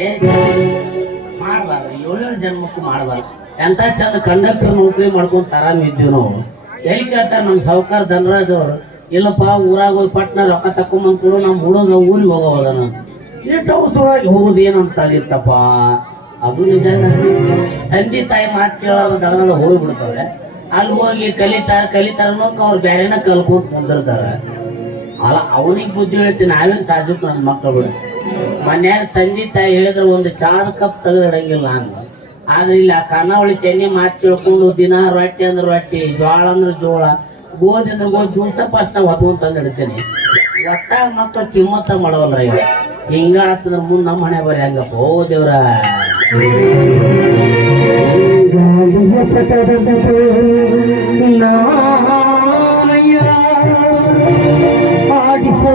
ಏ ಮಾಡಬಾರ್ದು. ಏಳೇಳು ಜನ್ಮಕ್ಕೂ ಮಾಡಬಾರ್ದು. ಎಂತ ಚಂದ ಕಂಡಕ್ಟರ್ ನೌಕರಿ ಮಾಡ್ಕೊಂತ ಆರಾಮ್ ಇದ್ದೀವಿ ನಾವು. ಎಲ್ಲಿ ಕೇಳ್ತಾರೆ ನಮ್ಮ ಸಾವುಕಾರ ಧನರಾಜ್ ಅವರು? ಇಲ್ಲಪ್ಪ, ಊರಾಗ ಹೋಗಿ ಪಟ್ನ ರೊಕ್ಕ ತಕೊಂಬಂದ್ಕೊಂಡು ನಮ್ಮ ಹುಡುಗ ಊರಿಗೆ ಹೋಗೋದನ ಎಷ್ಟು ಅವಸರವಾಗಿ ಹೋಗೋದು ಏನಂತ ಅಲ್ಲಿತ್ತಪ್ಪ ಅದು ನಿಜ ತಂದೆ ತಾಯಿ ಮಾತು ಕೇಳೋದು ದಡದಲ್ಲ ಹೋಗ್ಬಿಡ್ತಾವೆ ಅಲ್ಲಿ ಹೋಗಿ ಕಲಿತಾರ ಕಲಿತಾರ ಅವ್ರು ಬೇರೆನ ಕಲ್ಕೊಂತ ಬಂದಿರ್ತಾರೆ ಅಲ್ಲ, ಅವನಿಗೆ ಬುದ್ಧಿ ಹೇಳ್ತೀನಿ, ನಾವೇನು ಸಾಜಿಕ್ ನನ್ನ ಮಕ್ಕಳು ಬಿಡು. ಮನ್ಯಾಗ ತಂದೆ ತಾಯಿ ಹೇಳಿದ್ರೆ, ಒಂದು ಚಾದ ಕಪ್ ತೆಗೆದಿಡಂಗಿಲ್ಲ ನಾನು ಆದ್ರೆ ಇಲ್ಲಿ ಆ ಕರ್ನಾವಳಿ ಚೆನ್ನಿ ಮಾತು ಕೇಳ್ಕೊಂಡು, ದಿನ ರೊಟ್ಟಿ ಅಂದ್ರೆ ರೊಟ್ಟಿ ಜೋಳ ಅಂದ್ರೆ ಜೋಳ ಗೋಧಿ ಅಂದ್ರೆ ಗೋಧಿ, ದಿವಸ ಪಾಸ್ ನಾವು ಹೊತ್ಕೊಂಡ್ ತಂದಿಡ್ತೇನೆ. ಒಟ್ಟ ಮಕ್ಕಳು ಕಿಮ್ಮತ್ತ ಮಾಡೋಲ್ಲ ಈಗ ಹಿಂಗ ಆತಂದ್ರೆ ಮುಂದೆ ನಮ್ಮ ಮನೆ ಬರೀ ಹಂಗಪ್ಪ. ಹೋ ದೇವ್ರ. ಆಡಿಸೋ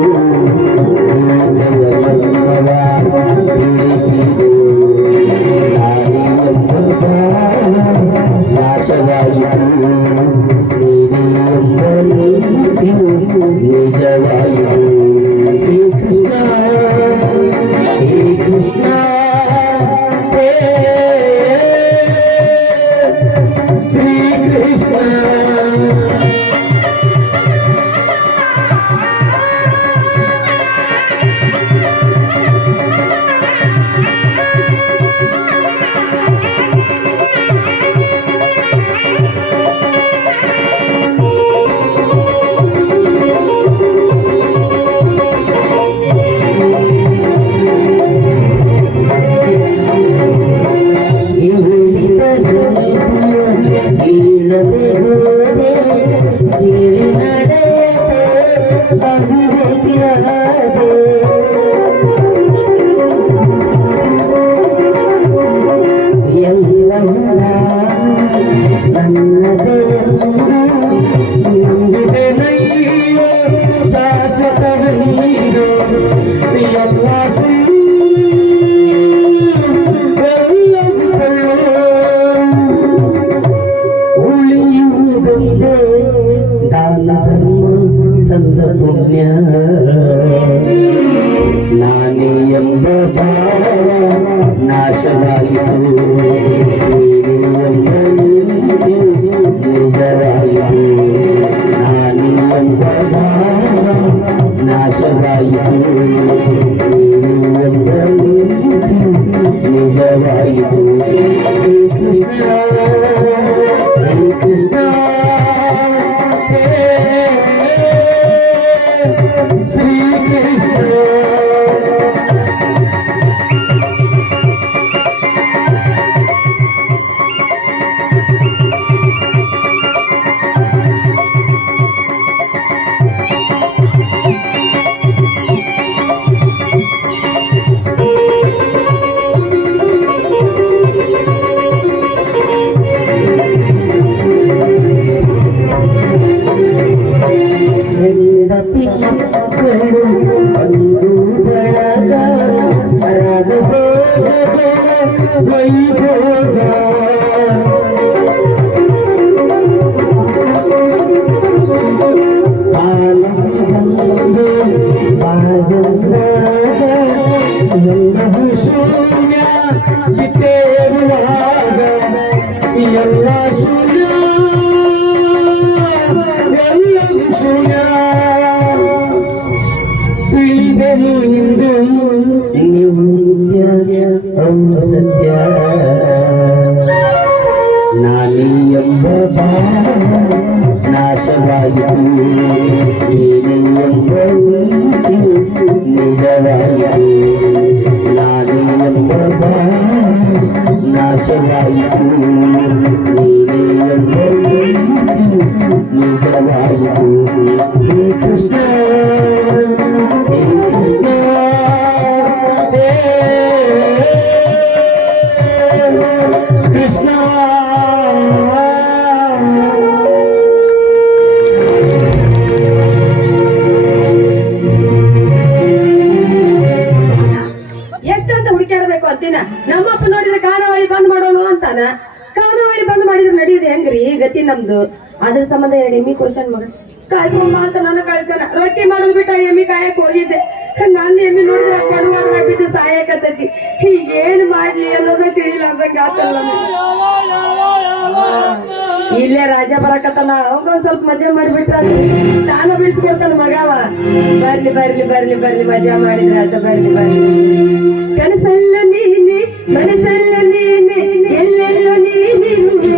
ಸಂಬಂಧ ಎರಡು ಎಮ್ಮಿ ಕೊಡ್ಸನ್ ಮಗ. ಕಾಯ್ಕೊಂಬ ಅಂತ ನಾನು ಕಳ್ಸನ ರೊಟ್ಟಿ ಮಾಡೋದ್ ಬಿಟ್ಟ ಎಮ್ಮಿ ಕಾಯಕ್ ಹೋಗಿದ್ದೆ. ನಾನು ಎಮ್ಮಿ ನೋಡಿದ್ರೆ ಕಡುವಾರ ಬಿದ್ದು ಸಾಯಕತ್ತೈತಿ. ಈಗ ಏನ್ ಮಾಡ್ಲಿ ಅನ್ನೋದೇ ಅಂತ ಆತಲ್ಲ ಇಲ್ಲೇ ರಾಜ ಬರಕತ್ತಲ್ಲ ಅವಂಗೊಂದ್ ಸ್ವಲ್ಪ ಮಜಾ ಮಾಡಿಬಿಟ್ರ ನಾನು ಬಿಡಿಸ್ಕೊಡ್ತಾನ ಮಗವ ಬರ್ಲಿ ಬರ್ಲಿ ಬರ್ಲಿ ಬರ್ಲಿ, ಮಜಾ ಮಾಡಿದ್ರ ಆತ. ಬರ್ಲಿ ಬರ್ಲಿ. ಕನಸಲ್ಲ ನೀನೆ, ಮನಸಲ್ಲ ನೀನೆ, ಎಲ್ಲೆಲ್ಲ ನೀನಿರುವೆ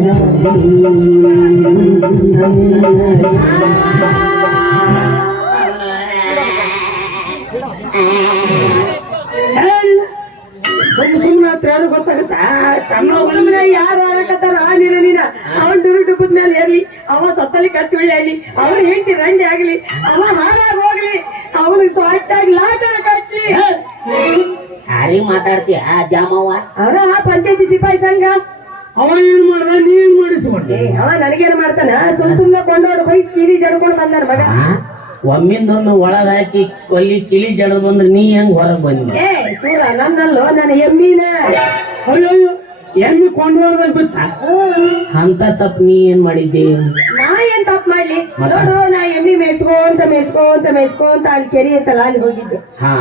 ಸುಮ್ಮನೆ ಹತ್ರ ಯಾರು ಗೊತ್ತಾಗುತ್ತಾ ಚಂದ ಸುಮ್ನೆ ಯಾರು ಆಡಕತ್ತಾರ ನೀನ ನೀನ ಅವನ್ ಡುರು ಡುಬ್ಬದ ಮೇಲೆ ಇರ್ಲಿ ಅವ ಸತ್ತಲಿ ಕತ್ತಿಳ್ಳಿ ಒಳ್ಳೆ ಅವ್ರ ಹೆಂಡತಿ ರಂಡಿ ಆಗ್ಲಿ ಅವ ಹಾಳಾಗ್ ಹೋಗ್ಲಿ ಅವನು ಸ್ವಾಟ್ಟಾಗಿ ಲಾಟರ ಕಟ್ಲಿ ಯಾರಿಗೆ ಮಾತಾಡ್ತೀಯ ಜಾಮವ್ವ? ಅವರ ಪಂಚಾಯತಿ ಸಿಪಾಯಿ ಸಂಘ. ಅವ ಏನ್ ಮಾಡ್ದ? ನೀ ಏನ್ ಮಾಡಿಸ್ಕೊಂಡೆ ಅವ ನನಗೇನ್ ಮಾಡ್ತಾನ? ಸುಮ್ ಸುಮ್ನೆ ಕೊಂಡೋಡು ಬೈಸ್ ಕಿರಿ ಜಡ್ಕೊಂಡ್ ಬಂದಾನ ಮಗ. ಒಮ್ಮಿಂದೊಮ್ಮೆ ಒಳಗ ಹಾಕಿ ಕೊಲ್ಲಿ ಕಿಲಿ ಜಡ ಬಂದ್ರೆ ನೀ ಹೆಂಗ್ ಹೊರಗ್ ಬಂದಿ? ಏ ಸೂರ ನನ್ನಲ್ಲೋ ನನ್ನ ಎಮ್ಮಿನ. ಅಯ್ಯೋ ಎಮ್ಮಿ ಕೊಂಡ್ವಾರ್ದಾಗ ಬಿತ್ತ ಅಂತ ತಪ್ಪ ನೀ ಏನ್ ಮಾಡಿದ್ದೆ? ನಾ ಏನ್ ತಪ್ಪ ಮಾಡ್ಲಿ? ನೋಡು ನಾ ಎಮ್ಮಿ ಅಂತ ಮೇಯ್ಸ್ಕೊಂತ ಅಂತ ಅಲ್ಲಿ ಕೆರಿ ಐತಲ್ಲ ಅಲ್ಲಿ ಹೋಗಿದ್ದೆ. ಹಾ.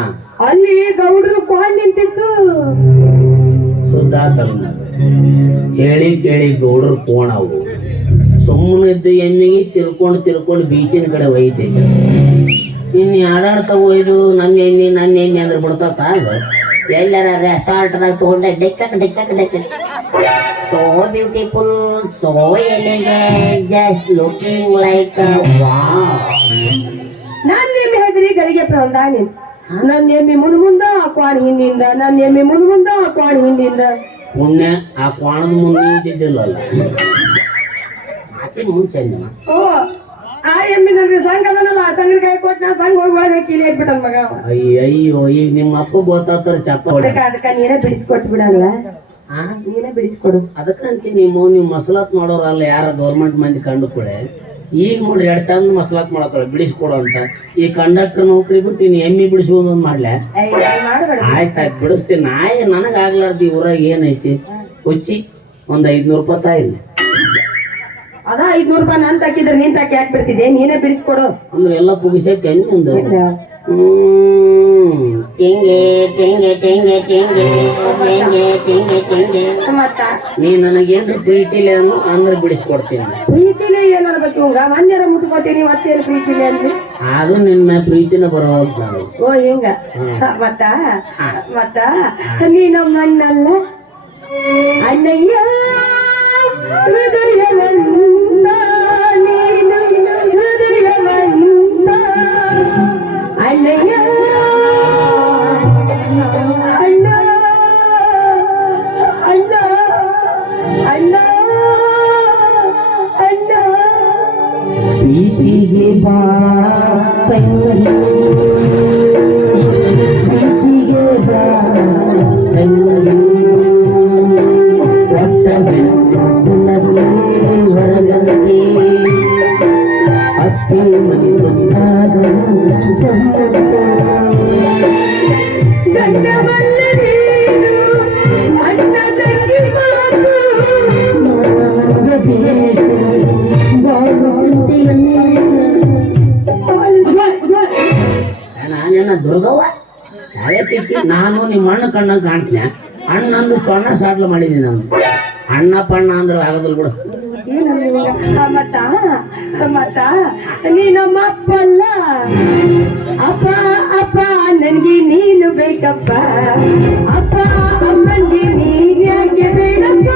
ಅಲ್ಲಿ ಗೌಡ್ರು ಕೊಂಡ್ ನಿಂತಿತ್ತು. ಸುದ್ದಾತಲ್ಲ ಹೇಳಿ ಕೇಳಿ ಗೌಡ್ರು ಕೋಣ ಅವು ಸುಮ್ಮನಿದ್ದ ಎಮ್ಮಿಗೆ ತಿರ್ಕೊಂಡು ತಿರ್ಕೊಂಡು ಬೀಚಿನ ಕಡೆ ಒಯ್ತೈತೆ ಇನ್ನು ಯಾರಾಡ್ತಾ ಒಯ್ದು ನನ್ನ ಎಮ್ಮಿ ನನ್ನ ಎಮ್ಮಿ ಅಂದ್ರೆ ಬಿಡ್ತಾಗ ಎಲ್ಲರ ರೆಸಾರ್ಟ್ದಾಗ ತಗೊಂಡೆ ಡೆಕ್ಕಕ್ ಡೆಕ್ಕಕ್ ಡೆಕ್ಕ. So beautiful so elegant just looking like wow ನಾನು ನಿಮ್ಮ ಹೆದ್ರಿ ಗರಿಗೆ ಪ್ರೌಂದಾನಿ ನನ್ ಎಮ್ಮಿ ಆ ಮುಂದ ಕ್ವಾಣ ಹಿಂದಿಂದ. ನನ್ನ ಎಮ್ಮಿ ಮುನ್ ಮುಂದ ಕ್ವಾಣ ಹಿಂದಿಂದ. ಪುಣ್ಯ ಆ ಕ್ವಾಣದ ಮುಂದೆ ಇದ್ದಿದ್ದಿಲ್ಲಲ್ಲ ಆಕೆ ಮುಂಚೆ ನೀನು. ಓ ಆ ಎಮ್ಮಿ ನನ್ಗೆ ಸಂಘ ಅದನಲ್ಲ. ಸಂಘ ಕೈ ಕೊಟ್ಟು ನಾ ಸಂಘ ಹೋಗಿ ಒಳಗೆ ಹಾಕಿ ಇಲ್ಲಿ ಮಗ ಅಯ್ಯಯ್ಯೋ ಅಯ್ಯ ಅಯ್ಯೋ ಈಗ ನಿಮ್ಮ ಅಪ್ಪ ಗೊತ್ತಾತಾರ ಚಪ್ಪ ಅದಕ್ಕೆ ಅದಕ್ಕ ನೀನೇ ಬಿಡಿಸ್ಕೊಟ್ ಬಿಡಲ್ಲ ಆ? ನೀನೇ ಬಿಡಿಸ್ಕೊಡು. ಅದಕ್ಕಂತ ನೀವು ನೀವು ಮಸಲಾತ್ ಮಾಡೋರಲ್ಲ ಯಾರ ಗೌರ್ಮೆಂಟ್ ಮಂದಿ ಕಂಡು ಕೂಡ ಈಗ ನೋಡ್ರಿ ಎರಡು ಚಂದ ಮಸಲಾತ್ ಮಾಡತ್ತಾಳ ಬಿಡಿಸ್ಕೊಡು ಅಂತ. ಈ ಕಂಡಕ್ಟರ್ ನೌಕರಿ ಬಿಟ್ಟು ಇನ್ನು ಎಮ್ಮಿ ಬಿಡಿಸೋದು ಅಂತ ಮಾಡ್ಲೆ? ಆಯ್ತಾಯ್ತು ಬಿಡಿಸ್ತೀನಿ. ನಾಯಿ ನನಗಾಗ್ಲಾರ್ದು ಈ ಊರಾಗ ಏನೈತಿ? ಹುಚ್ಚಿ ಒಂದು ಐದ್ನೂರು ರೂಪಾಯಿ ಇಲ್ಲ ಅದ ಐದ್ನೂರು ರೂಪಾಯಿ ನಾನ್ ತಾಕಿದ್ರೆ ನೀನ್ ತಾಕಿ ಹಾಕ್ಬಿಡ್ತಿದ್ದೆ ನೀನೇ ಬಿಡಿಸ್ಕೊಡು. ಅಂದ್ರೆ ಎಲ್ಲ ಒಂದು ಹ್ಮ್. ನೀ ನನಗೇನು ಪ್ರೀತಿಲೆ ಅನ್ನು ಅಂದ್ರೆ ಬಿಡಿಸ್ಕೊಡ್ತೀನಿ ಪ್ರೀತಿಲೇ ಏನ್ ಅನ್ಬೇಕು ಇವಂಗ ಮೊನ್ನೆರ ಮುದ್ದು ಕೊಟ್ಟಿನಿ ಮತ್ತೇನು ಪ್ರೀತಿಲೇ ಅಂದ್ರಿ? ಅದು ನಿನ್ನ ಪ್ರೀತಿನ ಬರೋದು ನಾವು. ಓ ಹಿಂಗ. ಹ, ಮತ್ತ? ಮತ್ತ? ನೀ ನಮ್ಮ ಅಣ್ಣಲ್ಲ? ಅಣ್ಣಯ್ಯ? ಹೃದಯವಂತ. ನೀನು ಹೃದಯವಂತ. ಅಣ್ಣಯ್ಯ? ನಾನೇನ ದುರ್ಗವ್ವ? ಪ್ರೀತಿ ನಾನು ನಿಮ್ಮ ಅಣ್ಣ ಕಣ್ಣಂಗೆ ಕಾಣ್ತೀನಿ ಅಣ್ಣಂದು ಸೊಣ್ಣ ಸಾಟ್ಲು ಮಾಡಿದ್ದೀನಿ ನಾನು ಅಣ್ಣ ಪಣ್ಣ ಅಂದ್ರೆ ಆಗೋದಿಲ್ಲ ಬಿಡು. ಮತ್ತ ಮತ್ತ ನೀ ನಮ್ಮ ಅಪ್ಪಲ್ಲ ಅಪ್ಪ ಅಪ್ಪ ನನಗೆ ನೀನು ಬೇಕಪ್ಪ. ಅಪ್ಪ ಅಮ್ಮನ್ಗೆ ನೀನ್ ಯಾಕೆ ಬೇಡಪ್ಪ?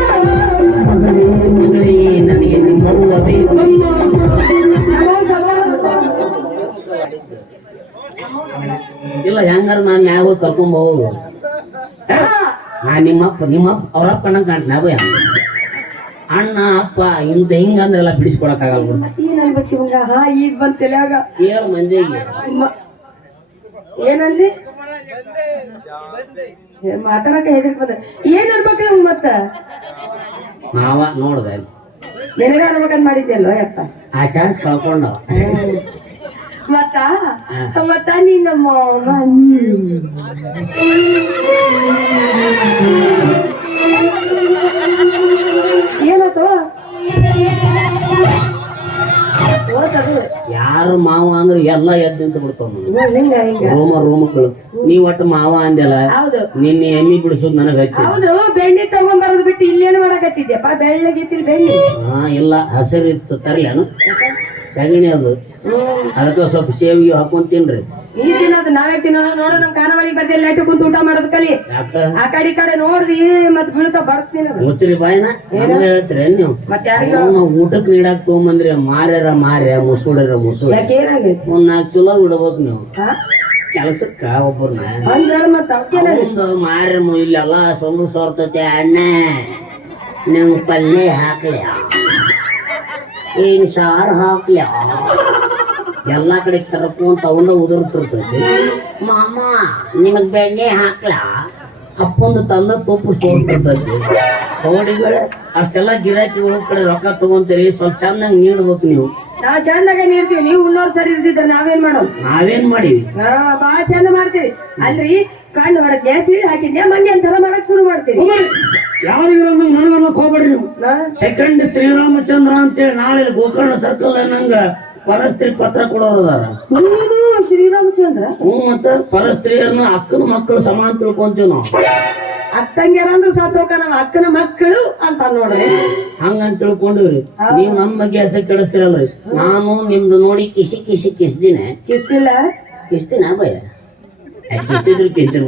ನನಗೆ ನಿಮ್ಮವ್ವ ಬೇಕಮ್ಮ ಇಲ್ಲ ಹೆಂಗಾರ ನಾನು ಮ್ಯಾಗ ಹೋಗಿ ಕರ್ಕೊಂಡ್ ಹೋಗು. ಹಾ ನಿಮ್ಮಪ್ಪ ನಿಮ್ಮಪ್ಪ ಅವ್ರಪ್ಪ ನಂಗೆ ಕಾಣ್ತ ನಾವು ಅಣ್ಣ ಅಪ್ಪ ಇಂತ ಹಿಂಗಂದ್ರೆಲ್ಲ ಅಂದ್ರೆಲ್ಲ ಬಿಡಿಸ್ಕೊಡಕ್ ಆಗಲ್ಲ ಈಗ ಬಂತ ತಲ್ಯಾಗ ಏಳು ಮಂದಿಗೆ ಏನಂದಿ ಮಾತಾಡಕ ಹೆದಕ್ ಬಂದ. ಏನ್ ಇವಂಗ ಮತ್ತ? ಮಾವ ನೋಡ್ದೆ ನಿನಗ ಅನ್ಬೇಕಂತ ಮಾಡಿದ್ಯಲ್ಲೋ ಯಪ್ಪ ಆ ಚಾನ್ಸ್ ಕಳ್ಕೊಂಡವ. ಮತ್ತ? ಮತ್ತ ನೀ ನಮ್ಮ ಯಾರು ಮಾವ ಅಂದ್ರೆ ಎಲ್ಲ ಎದ್ದು ನಿಂತು ಬಿಡ್ತಾವ ರೂಮ ರೂಮಗಳು ನೀವ್ ಒಟ್ಟು ಮಾವ ಅಂದೆಲ್ಲ ನಿನ್ನೆ ಎಮ್ಮಿ ಬಿಡಿಸೋದು ನನಗೆ ಹಚ್ಚಿ. ಹೌದು ಬೆಣ್ಣೆ ತಗೊಂಬರೋದು ಬಿಟ್ಟು ಇಲ್ಲೇನು ಮಾಡಕತ್ತಿದ್ಯಪ್ಪ? ಬೆಳ್ಳಗಿತ್ತಿಲ್ ಬೆಣ್ಣೆ. ಹಾ ಇಲ್ಲ ಹಸಿರು ಇತ್ತು ತರ್ಲೇನು. ಸಗಣಿ ಅದು. ಅದಕ್ಕೆ ಸ್ವಲ್ಪ ಸೇವಿಗೆ ಹಾಕೊಂಡ್ ತಿನ್ರಿ ಈ ತಿನ್ನೋದು ನಾವೇ ತಿನ್ನೋಣ ನೋಡು ನಮ್ ಕಾನವಳಿ ಬದಿಯಲ್ಲಿ ಲೈಟ್ ಕುಂತ ಊಟ ಮಾಡೋದು ಕಲಿ. ಆ ಕಡೆ ಈ ಕಡೆ ನೋಡ್ದಿ ಮತ್ ಬೀಳ್ತಾ ಬರ್ತೀನಿ ಮುಚ್ಚ್ರಿ ಬಾಯ್ನ? ಹೇಳ್ತೀರಿ ನೀವು? ಊಟಕ್ಕೆ ನೀಡಾಕ್ ತಗೊಂಬಂದ್ರಿ ಮಾರ್ಯಾರ ಮಾರ್ಯ ಮುಸುಡ್ರ ಮುಸುಡ ಯಾಕೆ ಏನಾಗೈತಿ? ಒಂದ್ ನಾಲ್ಕು ಚಲೋ ಬಿಡ್ಬೇಕು ನೀವು. ಕೆಲಸಕ್ಕ ಒಬ್ಬರನ್ನ ಮಾರ್ಯ ಇಲ್ಲೆಲ್ಲ ಸೊಂದು ಸೋರ್ತತೆ ಅಣ್ಣ. ನಂಗೆ ಪಲ್ಯ ಹಾಕ್ಲ್ಯಾ ಏನ್ ಸಾರು ಹಾಕ್ಲಿ? ಎಲ್ಲಾ ಕಡೆ ಕರ್ಕೊಂತ ಅವನ್ನ ಉದುರ್ತಿರ್ತೈತಿ. ಮಾಮ, ನಿಮಗ್ ಬೆಣ್ಣೆ ಹಾಕ್ಲಾ? ಅಪ್ಪಂದು ತಂದ ತುಪ್ಪ ಸೋರ್ತೈತಿ ಹೌಡಿಗಳು ಅಷ್ಟೆಲ್ಲ ಗಿರಾಕಿಗಳ ಕಡೆ ರೊಕ್ಕ ತಗೊಂತೀರಿ, ಸ್ವಲ್ಪ ಚೆನ್ನಾಗಿ ನೀಡ್ಬೇಕು ನೀವು. ನಾವ್ ಚಂದಾಗ ನೀರ್ತೀವಿ. ನೀವು ಉಣ್ಣೋರ್ ಸರಿ ಇರ್ತಿದ್ರ ನಾವೇನ್ ಮಾಡೋದು? ನಾವೇನ್ ಮಾಡಿವಿ? ಹಾ ಬಾ ಚಂದ ಮಾಡ್ತೀವಿ ಅಲ್ರಿ ಕಣ್ಣು ಹೊಡ ಗ್ಯಾಸ್ ಇಳಿ ಹಾಕಿದ್ಯಾ? ಮಂಗೆ ಅಂತಾರ ಮಾಡಕ್ ಶುರು ಮಾಡ್ತೀವಿ ಯಾರಿಗೂ ನನಗನ್ನಕ್ ಹೋಗ್ಬೇಡ್ರಿ ನೀವು? ಸೆಕೆಂಡ್ ಶ್ರೀರಾಮಚಂದ್ರ ಅಂತೇಳಿ ನಾಳೆ ಗೋಕರ್ಣ ಸರ್ಕಲ್ ನಂಗ ಪರಸ್ತ್ರೀ ಪತ್ರ ಕೊಡೋರು ಅದಾರ. ನೀನು ಶ್ರೀರಾಮಚಂದ್ರ. ಹ್ಞೂ ಮತ್ತ ಪರಸ್ತ್ರೀಯರನ್ನ ಅಕ್ಕನ ಮಕ್ಕಳು ಸಮಾನ ತಿಳ್ಕೊಂತೀವಿ ನಾವು. ಅಕ್ಕಂಗ್ಯಾರ ಅಂದ್ರೆ ಸತ್ ಹೋಗ ನಮ್ಮ ಅಕ್ಕನ ಮಕ್ಕಳು ಅಂತ ನೋಡ್ರಿ. ಹಂಗಂತ ತಿಳ್ಕೊಂಡಿವ್ರಿ. ನೀವ್ ನಮ್ ಬಗ್ಗೆ ಹೆಸರು ಕೆಡಿಸ್ತಿರಲ್ರಿ. ನಾನು ನಿಮ್ದು ನೋಡಿ ಕಿಸಿ ಕಿಸಿ ಕಿಸ್ದಿನ. ಕಿಸ್ತಿಲ್ಲ? ಕಿಸ್ತಿನ ಭಯ? ಕಿಸ್ತಿದ್ರು ಕಿಸ್ದಿರ್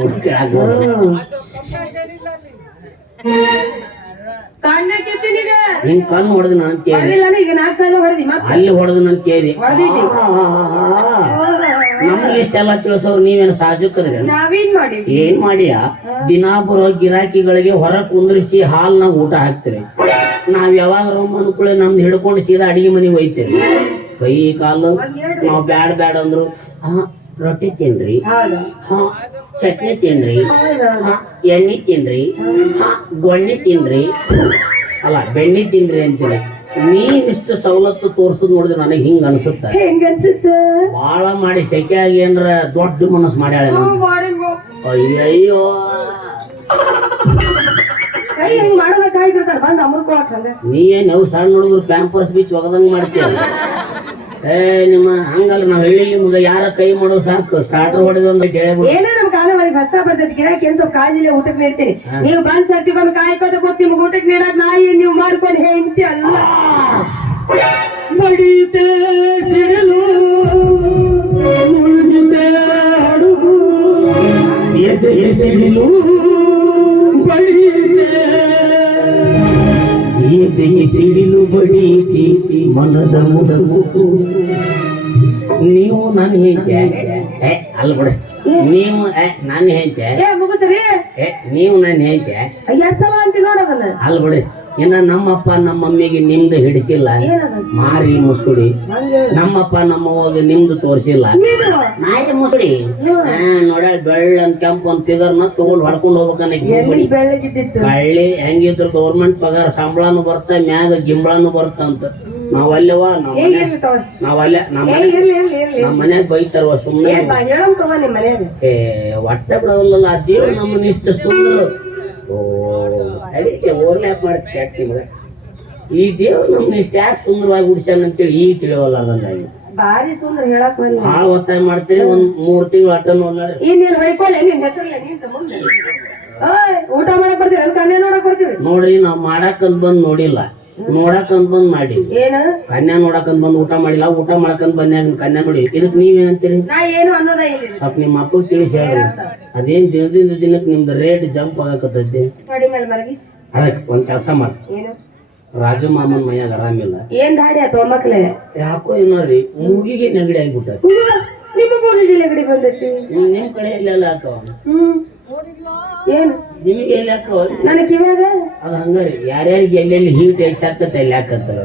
ಹಿಂಗ್ ಕಣ್ಣು ಹೊಡೆದು ನಾನು ಕೇಳಿ. ಈಗ ನಾಲ್ಕು ಸಲ ಹೊಡೆದಿ ಅಲ್ಲಿ ಹೊಡೆದು ನಾನು ಕೇಳಿ. ನಮ್ಗೆ ಇಷ್ಟೆಲ್ಲ ತಿಳಿಸೋರು ನೀವೇನು ಸಾಜುಕದ್ರಿ ನಾವೇನ್ ಮಾಡಿವಿ? ಏನ್ ಮಾಡಿಯ? ದಿನಾ ಬರೋ ಗಿರಾಕಿಗಳಿಗೆ ಹೊರ ಕುಂದ್ರಿಸಿ ಹಾಲ್ನ ಊಟ ಹಾಕ್ತೀರಿ. ನಾವ್ ಯಾವಾಗ ಅನ್ಕೊಳ್ಳಿ ನಮ್ದು ಹಿಡ್ಕೊಂಡು ಸೀದಾ ಅಡಿಗೆ ಮನೆಗೆ ಒಯ್ತೇವೆ ಕೈ ಕಾಲು ನಾವ್ ಬ್ಯಾಡ್ ಬ್ಯಾಡ್ ಅಂದ್ರು. ಹಾ ರೊಟ್ಟಿ ತಿನ್ರಿ. ಹಾ ಚಟ್ನಿ ತಿನ್ರಿ. ಎಣ್ಣೆ ತಿನ್ರಿ. ಹಾ ಗೊಣ್ಣೆ ತಿನ್ರಿ. ಅಲ್ಲ ಬೆಣ್ಣೆ ತಿನ್ರಿ ಅಂತೇಳಿ ನೀನ್ ಇಷ್ಟು ಸವಲತ್ತು ತೋರ್ಸೋದು ನೋಡಿದ್ರೆ ನನಗೆ ಹಿಂಗ ಅನ್ಸುತ್ತ? ಬಾಳ ಮಾಡಿ ಸೆಕೆಯಾಗಿ ಏನ್ರ ದೊಡ್ಡ ಮನಸ್ಸು ಮಾಡ್ಯಾಳ ಅಯ್ಯಯ್ಯೋ. ನೀ ಏನ್ ಸಣ್ಣ ಹುಡುಗರು ಪ್ಯಾಂಪರ್ಸ್ ಬೀಚ್ ಒಗದಂಗ್ ಮಾಡ್ತೀಯ? ಏ ನಿಮ್ಮ ಹಂಗಲ್ಲ ನಾವ್ ಹಳ್ಳಿ ಮುಗ ಯಾರ ಕೈ ಮಾಡೋದು ಸಾಕು. ಸ್ಟಾರ್ಟರ್ ಹೊಡೆದು ಒಂದು ಕೇಳ್ಬಿಡು ಏನೇ ನಮ್ ಕಾಲ ಮನೆಗೆ ಹೊಸ ಬರ್ತೈತಿ ಗಿರಾಕಿ ಏನ್ ಸ್ವಲ್ಪ ಕಾಳಜಿಲೆ ಊಟಕ್ಕೆ ನೀಡ್ತೀನಿ. ನೀವು ಬಂದ್ ಸರ್ತಿಗೊಮ್ಮೆ ಕಾಯ್ಕೋತ ಕೂತ್ ನಿಮ್ಗೆ ಊಟಕ್ಕೆ ನೀಡೋದ್ ನಾಯಿ ನೀವು ಮಾಡ್ಕೊಂಡು ಹೆಂಡತಿ ಅಲ್ಲ. ಬಡಿತೆ ಸಿಡಿಲು ಮುಳುಗಿದೆ ಹಡುಗು ಎದೆ ಸಿಡಿಲು ಬಡಿತೆ ಎದೆಗೆ ಸಿಡಿಲು ಬಡೀತಿ ಮನದ ಮುದಮುಕು ನೀವು ನನ್ನ ಹೆಂಚೆ ಏ ಅಲ್ಲ ಬಿಡ. ನೀವು ನನ್ನ ಹೆಂಚೆ ಏ ಮುಗುಸರಿ. ಏ ನೀವು ನನ್ನ ಹೆಂಚೆ ಅಯ್ಯ ಸಲ ಅಂತ ನೋಡೋದಲ್ಲ ಅಲ್ಲ ಬಿಡಿ. ಇನ್ನ ನಮ್ಮಪ್ಪ ನಮ್ಮ ಮಮ್ಮಿಗೆ ನಿಮ್ದು ಹಿಡಿಸಿಲ್ಲ. ಮಾರಿ ಮುಸುಡಿ. ನಮ್ಮಪ್ಪ ನಮ್ಮವ್ವಗೆ ನಿಮ್ದು ತೋರಿಸಿಲ್ಲ. ಮಾರಿ ಮುಸ್ಕುಡಿ ಮುಸುಡಿ ನೋಡ ಬೆಳ್ಳ ಕೆಂಪು ಒಂದ್ ಫಿಗರ್ನ ತಗೊಂಡ್ ಹೊಡ್ಕೊಂಡು ಹೋಗ್ಬೇಕನ್ನ ಹಳ್ಳಿ ಹೆಂಗಿದ್ರು ಗೌರ್ಮೆಂಟ್ ಪಗಾರ ಸಂಬಳನು ಬರ್ತ ಮ್ಯಾಗ ಗಿಂಬಳನು ಬರ್ತ ಅಂತ. ನಾವ್ ಅಲ್ಲವ ನಾವ್ ಅಲ್ಲೇ ನಮ್ಮ ನಮ್ಮ ಮನ್ಯಾಗ ಬೈತಾರವ ಏನ್ ಮನ್ಯಾಗ ಒಟ್ಟ ಬಿಡೋಲ್ಲ ಆ ದೇವ್ರು ನಮ್ಮನ್ನ ಇಷ್ಟ ಓ ಅದಕ್ಕೆ ಓವರ್ಲ್ಯಾಪ್ ಮಾಡ್ತಿ ಕ್ಯಾಟ್ ನಿಮ್ಗೆ? ಈ ದೇವ್ರು ನಮ್ಗೆ ಇಷ್ಟ ಯಾಕೆ ಸುಂದರವಾಗಿ ಉಡ್ಸ್ಯಾನ ಅಂತೇಳಿ ಈಗ ತಿಳಿಯವಲ್ಲ ಅದಾಗಿ ಬಾರಿ ಸುಂದರ ಹೇಳಕ್ ಬಂದ ಭಾಳ ಒತ್ತಾಯ ಮಾಡ್ತೀರಿ ಒಂದ್ ಮೂರ್ ತಿಂಗಳು ಅಟ್ಟ ನೋಡಿ ಈ ನೀರ್ ಹೊಯ್ಕೊಳ್ಳೆ ನಿನ್ ಹೆಸರಲ್ಲ ನಿಂತ ಮುಂದೆ. ಊಟ ಮಾಡಕ್ ಬರ್ತೀವಿ ಅಲ್ಲಿ ಕನ್ಯಾ ನೋಡಕ್ ಬರ್ತೀರಿ? ನೋಡ್ರಿ ನಾವ್ ಮಾಡಾಕಂತ ಬಂದ್ ನೋಡಿಲ್ಲ. ನೋಡಾಕಂತ ಬಂದ್ ಮಾಡಿ. ಏನು? ಕನ್ಯಾ ಅಂತ ಬಂದ್ ಊಟ ಮಾಡಿಲ್ಲ ಊಟ ಮಾಡಕಂತ ಬಂದ್ಯಾಗ ಕನ್ಯಾ ನೋಡಿ. ಇದಕ್ ನೀವೇನಂತೀರಿ ನಾ ಏನು ಅನ್ನೋದ ಇಲ್ಲಿ ಸ್ವಲ್ಪ ನಿಮ್ಮ ಅಪ್ಪ ತಿಳಿಸಿ ಅದೇನ್ ದಿನದಿಂದ ದಿನಕ್ಕೆ ನಿಮ್ದು ರೇಟ್ ಜಂಪ್ ಆಗಕತ್ತೈತಿ? ಮಾಡಿ ಮೇಲೆ ಮಲಗಿಸ್. ಅದಕ್ಕೆ ಒಂದ್ ಕೆಲಸ ಮಾಡಿ. ಏನು? ರಾಜು ಮಾಮನ್ ಮೈಯಾಗ ಆರಾಮಿಲ್ಲ. ಏನ್ ದಾಡಿ ಅಥವಾ ಮಕ್ಳೆ ಯಾಕೋ ಏನೋ ರೀ ಮೂಗಿಗೆ ನೆಗಡಿ ಆಗ್ಬಿಟ್ಟ ನಿಮ್ಮ ಮೂಗಿಗೆ ನೆಗಡಿ ಬಂದೈತಿ. ನಿಮ್ ಕಡೆ ಇಲ್ಲೆಲ್ಲ ಹಾಕವ ಹ್ಮ್. ಏನು? ನಿಮಗೆ ಎಲ್ಲಿ ಹಾಕವ? ನನ್ನ ಕಿವ್ಯಾಗ? ಅದು ಹಂಗಾರಿ. ಯಾರ್ಯಾರಿಗೆ ಎಲ್ಲೆಲ್ಲಿ ಹೀಟ್ ಹೆಚ್ಚಾಕತ್ತೆ ಎಲ್ಲಿ ಹಾಕತ್ತಲ್ಲ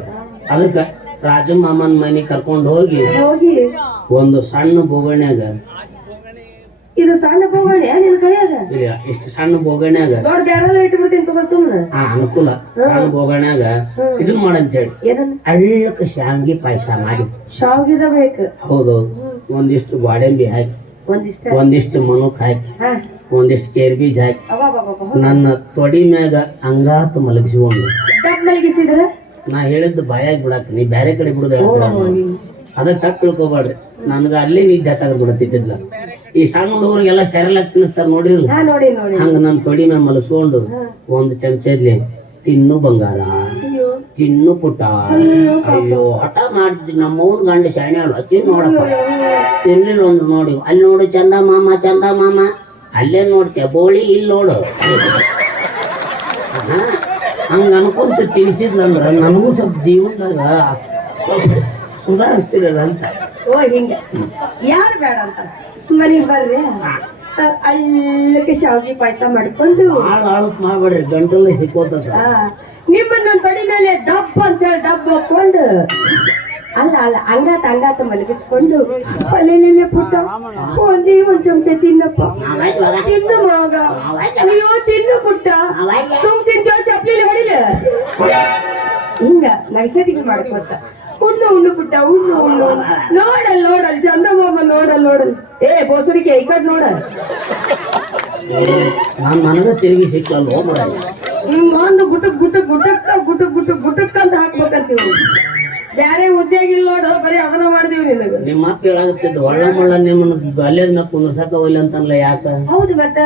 ಅದಕ್ಕ ರಾಜು ಮಾಮನ್ ಮನೆ ಕರ್ಕೊಂಡು ಹೋಗಿ ಹೋಗಿ. ಒಂದು ಸಣ್ಣ ಬೋಗಣ್ಯಾಗ. ಇದು ಸಣ್ಣ ಬೋಗಣೆ ನಿನ್ನ ಕೈಯಾಗ? ಇಲ್ಲ ಇಷ್ಟು ಸಣ್ಣ ಬೋಗಣ್ಯಾಗ. ದೊಡ್ಡ ಬ್ಯಾರಲ್ ಇಟ್ಬಿಡ್ತೀನಿ ತಗೋ ಸುಮ್ಮನೆ ಆ ಅನುಕೂಲ. ಸಣ್ಣ ಬೋಗಣ್ಯಾಗ ಇದನ್ ಮಾಡಂತ ಹೇಳಿ ಅಳ್ಳಕ್ಕೆ ಶಾವಿಗೆ ಪಾಯಸ ಮಾಡಿ. ಶಾವಿಗೆದ ಬೇಕು. ಹೌದೌದು ಒಂದಿಷ್ಟು ಗೋಡಂಬಿ ಹಾಕಿ. ಒಂದಿಷ್ಟು? ಒಂದಿಷ್ಟು ಮನುಕ್ ಹಾಕಿ. ಹಾ. ಒಂದಿಷ್ಟು ಕೇರ್ ಬೀಜ ಹಾಕಿ ನನ್ನ ತೊಡಿ ಮ್ಯಾಗ ಅಂಗಾತು ಮಲಗಿಸಿಕೊಂಡು. ಮಲಗಿಸಿದ್ರ? ನಾ ಹೇಳಿದ್ದು ಬಾಯಾಗಿ ಬಿಡಾಕ ನೀ ಬ್ಯಾರೆ ಕಡೆ ಬಿಡುದ ಅದಕ್ಕೆ ತಪ್ಪು ತಿಳ್ಕೊಬಾಡ್ರಿ. ನನ್ಗ ಅಲ್ಲಿ ನಿದ್ದೆ ಹತ್ತಾಗ ಬಿಡತ್ತಿದ್ದಿಲ್ಲ. ಈ ಸಣ್ಣ ಹುಡುಗರಿಗೆಲ್ಲ ಸೆರಲಾಗಿ ತಿನ್ನಿಸ್ತಾರ ನೋಡಿರಲ್ಲ. ನೋಡಿ ಹಂಗ ನನ್ನ ತೊಡಿ ಮ್ಯಾಗ ಮಲಗಿಸ್ಕೊಂಡು ಒಂದು ಚಮಚದ್ಲಿ ತಿನ್ನು ಬಂಗಾರ. ತಿನ್ನು ಪುಟ್ಟ. ಅಯ್ಯೋ ಹಠ ಮಾಡ್ತಿದ್ವಿ ನಮ್ಮ ಊರ್ ಗಂಡ ಶಾಣೆ ಅಲ್ಲ ತಿನ್ ನೋಡಪ್ಪ. ತಿನ್ಲಿಲ್ಲ ಒಂದು ನೋಡಿ. ಅಲ್ಲಿ ನೋಡಿ ಚಂದ ಮಾಮ ಚಂದ ಮಾಮ. ಅಲ್ಲೇ ನೋಡ್ತೀಯ ಬೋಳಿ ಇಲ್ಲಿ ನೋಡು. ಹಂಗ ಅನ್ಕೊಂತ ತಿಳಿಸಿದ್ಲಂದ್ರ ನನಗೂ ಸ್ವಲ್ಪ ಜೀವನದಾಗ ಸ್ವಲ್ಪ ಸುಧಾರಿಸ್ತಿರಲ್ಲ ಅಂತ. ಓ ಹಿಂಗೆ. ಯಾರು ಬೇಡ ಅಂತ? ಮರಿ ಬರ್ರಿ. ಅಲ್ಲಕ್ಕೆ ಶಾವಿಗೆ ಪಾಯಸ ಮಾಡ್ಕೊಂಡು. ಆಳು ಹಾಳು ಮಾಡ್ಬೇಡ್ರಿ ಗಂಟಲ್ಲೇ ಸಿಕ್ಕೋತ ನಿಮ್ಮನ್ನ ತಡಿ ಮೇಲೆ ಡಬ್ಬ ಅಂತ ಹೇಳಿ ಡಬ್ ಹಾಕೊಂಡು ಅಲ್ಲ ಅಲ್ಲ ಅಂಗಾತ ಅಂಗಾತ ಮಲಗಿಸ್ಕೊಂಡು ಅಲ್ಲೆಲ್ಲೆಲ್ಲೆ ಪುಟ್ಟ ಒಂದೇ ಒಂದ್ ಚಮಚ ತಿನ್ನಪ್ಪ. ತಿನ್ನು ಮಗ ಅಯ್ಯೋ ತಿನ್ನು ಪುಟ್ಟ. ಸುಮ್ ತಿಂತೋ ಚಪ್ಲಿ ಹೊಡಿಲ. ಹಿಂಗ ನರ್ಸರಿಗೆ ಮಾಡ್ಕೊತ ಉಣ್ಣು ಉಣ್ಣು ಪುಟ್ಟ ಉಣ್ಣು ಉಣ್ಣು. ನೋಡಲ್ ನೋಡಲ್ ಚಂದಮಾಮ ನೋಡಲ್ ನೋಡಲ್. ಏ ಬೋಸುಡಿಕೆ ಈ ಕಡೆ ನೋಡ ನಾನ್ ನನಗ ತಿರುಗಿ ಸಿಕ್ಕಲ್ಲ ಒಂದು ಗುಟಕ್ ಗುಟಕ್ ಗುಟುಕ್ಕ ಗುಟಕ್ ಗುಟಕ್ ಗುಟಕ್ ಅಂತ ಹಾಕ್ಬೇಕಂತೀವಿ. ಬ್ಯಾರೆ ಉದ್ಯೋಗ ಇಲ್ಲ ನೋಡು ಬರೀ ಅದನ್ನ ಮಾಡ್ತೀವಿ ನಿನಗ. ನಿಮ್ಮ ಮಾತ್ ಕೇಳಾಗುತ್ತೆ ಒಳ್ಳ ಮಳ್ಳ ನಿಮ್ಮನ್ನ ಗಲ್ಯದ ಮೇಲೆ ಕುಂದ್ರಸಕ ಹೋಗ್ಲಿ ಅಂತಲ್ಲ ಯಾಕ? ಹೌದು ಮತ್ತ.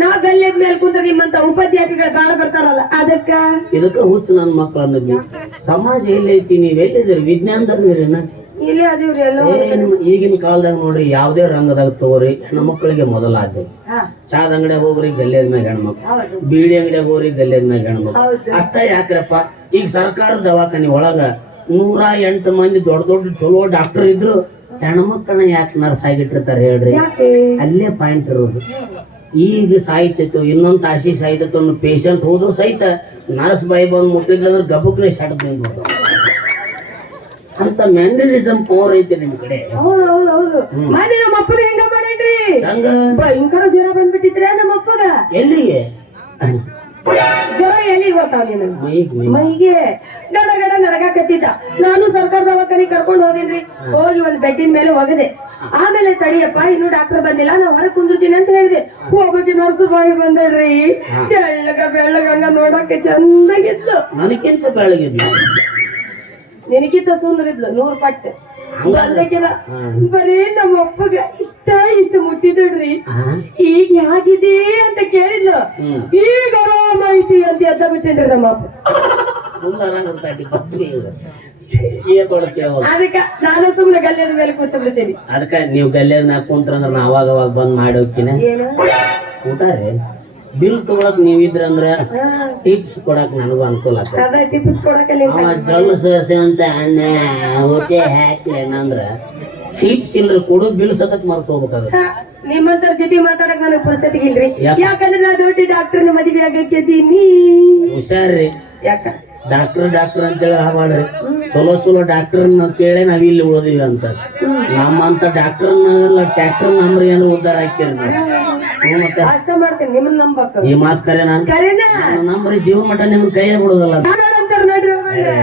ನಾ ಗಲ್ಯದ ಮೇಲೆ ಕುಂದ್ರ ನಿಮ್ಮಂತ ಉಪಾಧ್ಯಾಯಿಗಳು ಬಾಳ ಬರ್ತಾರಲ್ಲ ಅದಕ್ಕ? ಇದಕ್ಕ ಹುಚ್ಚು ನನ್ನ ಮಕ್ಕಳ ಅನ್ನೋದು. ಸಮಾಜ ಎಲ್ಲೈತಿ ನೀವ್ ಎಲ್ಲಿದ್ದೀರಿ? ವಿಜ್ಞಾನದವ್ರೇನ ಇಲ್ಲೇ ಅದೀವ್ರಿ ಎಲ್ಲ ಈಗಿನ ಕಾಲದಾಗ ನೋಡ್ರಿ ಯಾವ್ದೇ ರಂಗದಾಗ ತಗೋರಿ ಹೆಣ್ಮಕ್ಳಿಗೆ ಮೊದಲ ಆದ್ಯ ಚಾದ ಅಂಗಡಿಯಾಗ ಹೋಗ್ರಿ ಗಲ್ಯದ ಮ್ಯಾಗ ಹೆಣ್ಮಕ್ಳು ಬೀಡಿ ಅಂಗಡಿಯಾಗ ಹೋಗ್ರಿ ಗಲ್ಯದ ಮ್ಯಾಗ ಹೆಣ್ಮಕ್ಳು ಅಷ್ಟೇ ಅಷ್ಟ ಯಾಕ್ರಪ್ಪ? ಈಗ ಸರ್ಕಾರ ದವಾಖಾನೆ ಒಳಗ ನೂರ ಎಂಟು ಮಂದಿ ದೊಡ್ಡ ದೊಡ್ಡ ಚಲೋ ಡಾಕ್ಟರ್ ಇದ್ರು. ಹೆಣ್ಮಕ್ಕಳನ್ನ ಯಾಕೆ ನರ್ಸ್ ಆಗಿಟ್ಟಿರ್ತಾರೆ ಹೇಳ್ರಿ? ಅಲ್ಲೇ ಪಾಯಿಂಟ್ ಇರೋದು. ಈಗ ಸಾಯ್ತಿತ್ತು ಇನ್ನೊಂದು ತಾಸಿ ಸಾಯ್ತಿತ್ತು ಒಂದು ಪೇಷಂಟ್ ಹೋದ್ರು ಸಹಿತ ನರ್ಸ್ ಬಾಯಿ ಬಂದು ಮುಟ್ಟಿದ್ರೆ ಗಬಕ್ನೆ ಶಾಟ್ ನಿಂತ್ಬಿಡ್ತಾವ. ಅಂತ ಮೆಂಡಲಿಸಮ್ ಪವರ್ ಐತೆ ನಿಮ್ ಕಡೆ. ಮನೆ ನಮ್ಮ ಅಪ್ಪನ ಹಿಂಗ ಭಯಂಕರ ಜ್ವರ ಬಂದ್ಬಿಟ್ಟಿದ್ರೆ ನಮ್ಮ ಅಪ್ಪಗ. ಎಲ್ಲಿಗೆ? ಜ್ವರ ಎಲ್ಲಿ ಬರ್ತಾವ ನೀನು ಮೈಗ್. ಗಡ ಗಡ ನಡಗಾಕತ್ತಿದ್ದ ನಾನು ಸರ್ಕಾರ ದವಾಖಾನೆ ಕರ್ಕೊಂಡು ಹೋದಿನ್ರಿ. ಹೋಗಿ ಒಂದ್ ಬೆಡ್ಡಿನ ಮೇಲೆ ಒಗದೆ. ಆಮೇಲೆ ತಡಿಯಪ್ಪ ಇನ್ನು ಡಾಕ್ಟರ್ ಬಂದಿಲ್ಲ. ನಾ ಹೊರಗೆ ಕುಂದಿರ್ತೀನಿ ಅಂತ ಹೇಳಿದೆ. ಹೋಗೋಕೆ ನರ್ಸು ಬಾಯಿ ಬಂದಳ್ರಿ. ತೆಳ್ಳಗ ಬೆಳ್ಳಗಂಗ ನೋಡಕ್ಕೆ ಚಂದಾಗಿದ್ಲು. ನನಗಿಂತ ಬೆಳಗಿದ್ಲು ನಿನಗಿಂತ ಸುಂದರಿದ್ಲು ನೂರು ಪಟ್ಟು. ಹ್ಮ್. ಬರೀ ನಮ್ಮ ಅಪ್ಪಗ ಇಷ್ಟ ಇಷ್ಟ ಮುಟ್ಟಿದ್ರಿ? ಈಗ ಹೇಗಿದೆ ಅಂತ ಕೇಳಿದ್ಲು. ಈ ಈಗ ಮಾಹಿತಿ ಅಂತ ಎದ್ದ ಬಿಟ್ಟೇನ್ರಿ ನಮ್ಮ ಅಪ್ಪ. ಅದಕ್ಕ ನಾನು ಸುಮ್ಮನೆ ಗಲ್ಯದ ಮೇಲೆ ಕೂತು ಬಿಡ್ತೀನಿ. ಅದಕ್ಕ ನೀವು ಗಲ್ಯದ ಮ್ಯಾಗ ಕುಂತ್ರಂದ್ರ ನಾ ಅವಾಗ ಅವಾಗ ಬಂದ್ ಮಾಡಿ ಹೋಗ್ತೀನಿ. ಊಟ ರೀ? ಬಿಲ್ ತಗೊಳಕ್ ನೀವಿದ್ರ ಅಂದ್ರೆ ಟಿಪ್ಸ್ ಕೊಡಕ್ ನನಗೂ ಅನುಕೂಲ ಅದ ಟಿಪ್ಸ್ ಸಸಿ ಅಂತ ಅಂದ್ರ ಟಿಪ್ಸ್ ಇಲ್ರಿ ಕೊಡು ಬಿಲ್ ಸತಕ್ ಮರ್ತ ಹೋಗ್ಬೇಕಾಗತ್ತೆ. ನಿಮ್ಮಂತರ ಜೊತೆ ಮಾತಾಡಕ್ ನನಗೆ ಪುರ್ಸತಿ ಇಲ್ರಿ. ಯಾಕ? ಯಾಕಂದ್ರೆ ನಾ ದೊಡ್ಡ ಡಾಕ್ಟರ್ನ ಮದುವೆ ಆಗಕ್ಕಿದ್ದೀನಿ. ಹುಷಾರ್ರಿ. ಯಾಕ? ಡಾಕ್ಟರ್ ಡಾಕ್ಟರ್ ಅಂತೇಳಿ ಮಾಡ್ರಿ. ಚಲೋ ಚಲೋ ಡಾಕ್ಟರ್ ಕೇಳಿ ನಾವ್ ಇಲ್ಲಿ ಉಳಿದಿವಿ ಅಂತ. ನಮ್ಮಂತ ಡಾಕ್ಟರ್ ಟ್ಯಾಕ್ಟರ್ ನಮ್ರಿ ಏನು ಉದ್ದಾರ ಹಾಕಿರಿ ಅಷ್ಟ ಮಾಡ್ತೀನಿ ನಿಮ್ಮನ್ನ ನಂಬಕ್ಕ ಈ ಮಾತ್ ಕರೆ ನಾನು. ನಂಬ್ರಿ ಜೀವ ಮಟ್ಟ ನಿಮ್ ಕೈಯ ಬಿಡುದಲ್ಲ. ನೋಡ್ರಿ